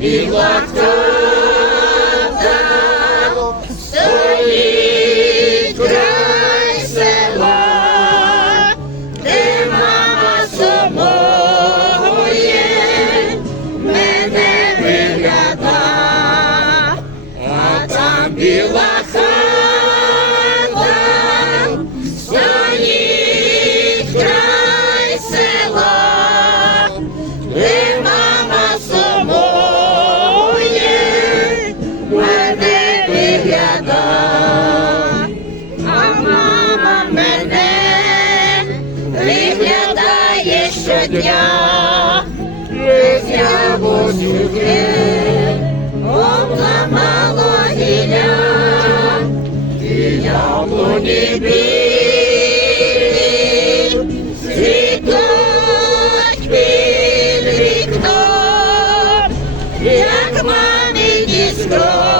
біла хата, стоїть край села, де мама собою мене вигляда, а там біла хата. щодня, життя восюки, обламало гілля, і яблуні білі, світуть під вікно, як мамині скрозь.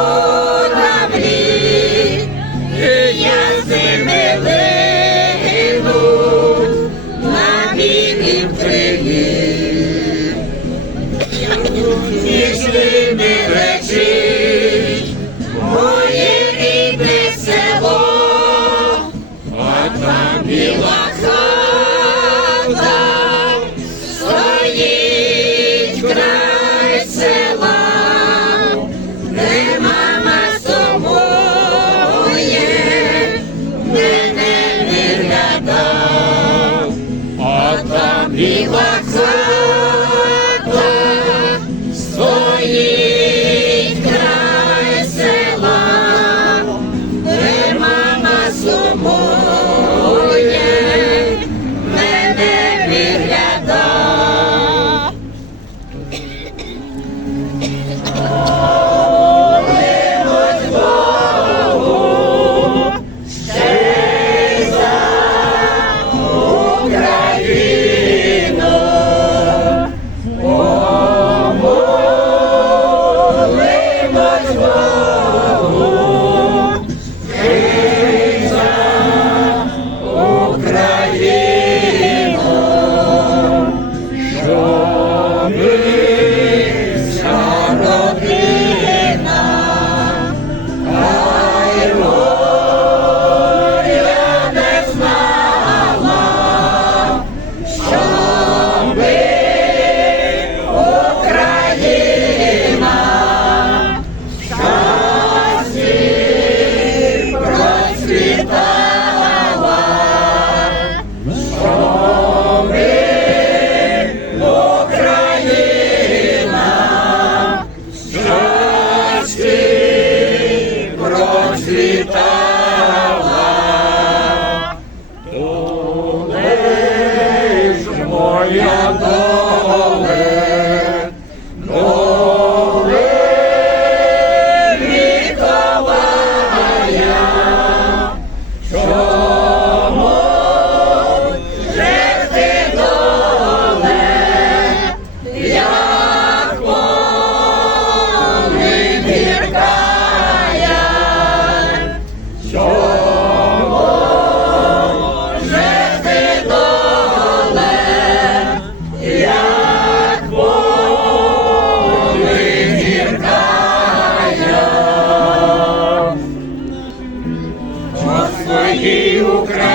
нам біла.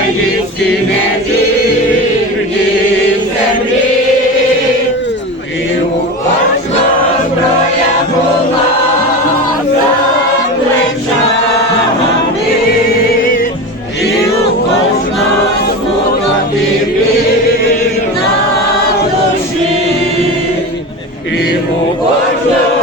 українські невірні землі, і у кожного зброя була за плечами, і у кожного смуток і біль на душі, і у кожного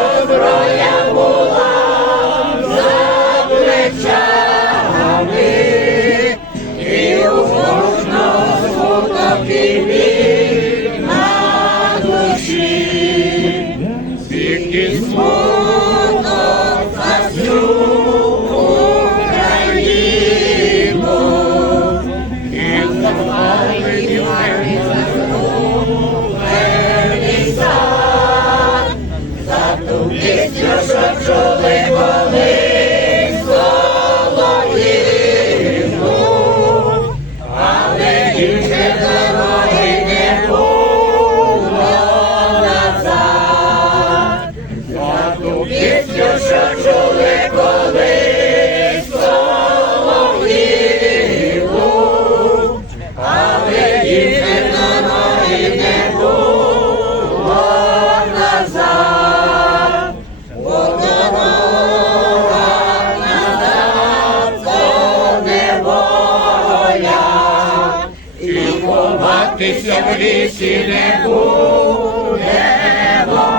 ховатися в лісі не будемо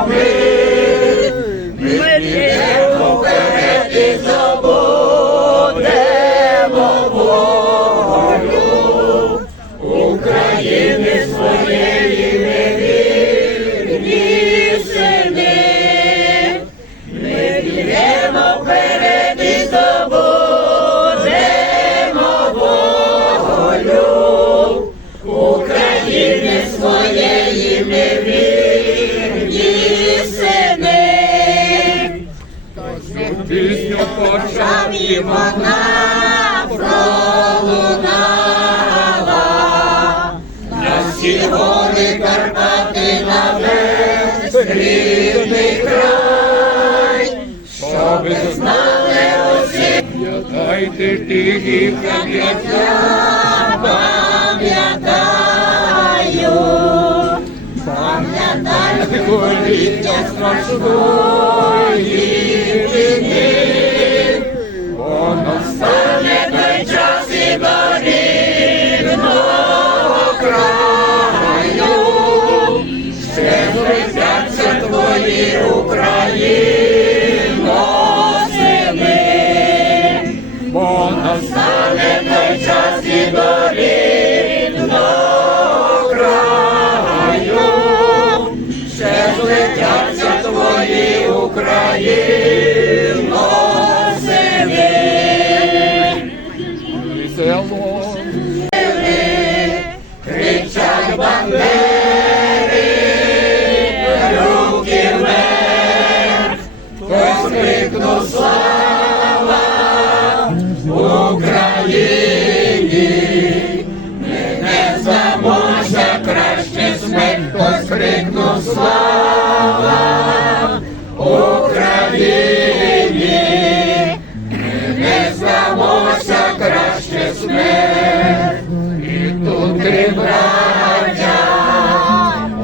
ми. Пісню почав І вона пролунала. На всі гори Карпати на весь рідний край, щоби знали усі, Пам'ятайте тихі як я пам'ятаю, пам'ятаю коліття страшної час і крикнув слава Україні, ми не здамося, краще смерть. І тут три браття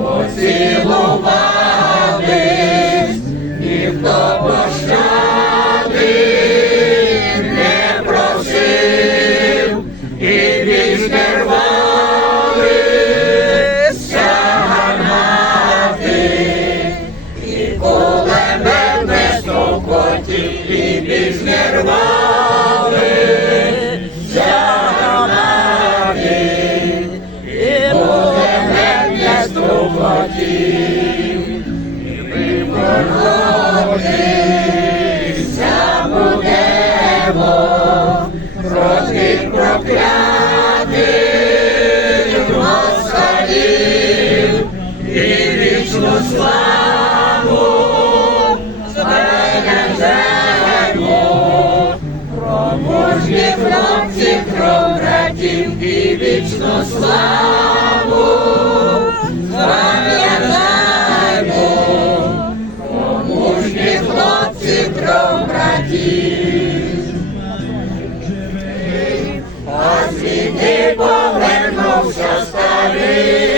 поцілувались, і ми боротися будемо проти проклятих москалів і вічну славу збережемо. Про мужніх хлопців, про братів і вічну славу повернувся старий,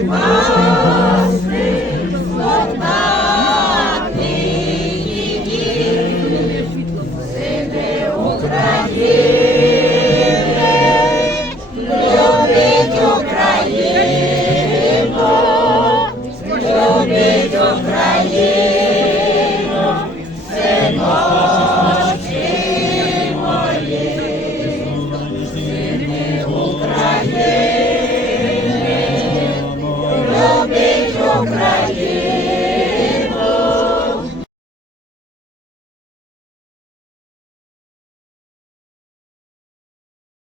Amen.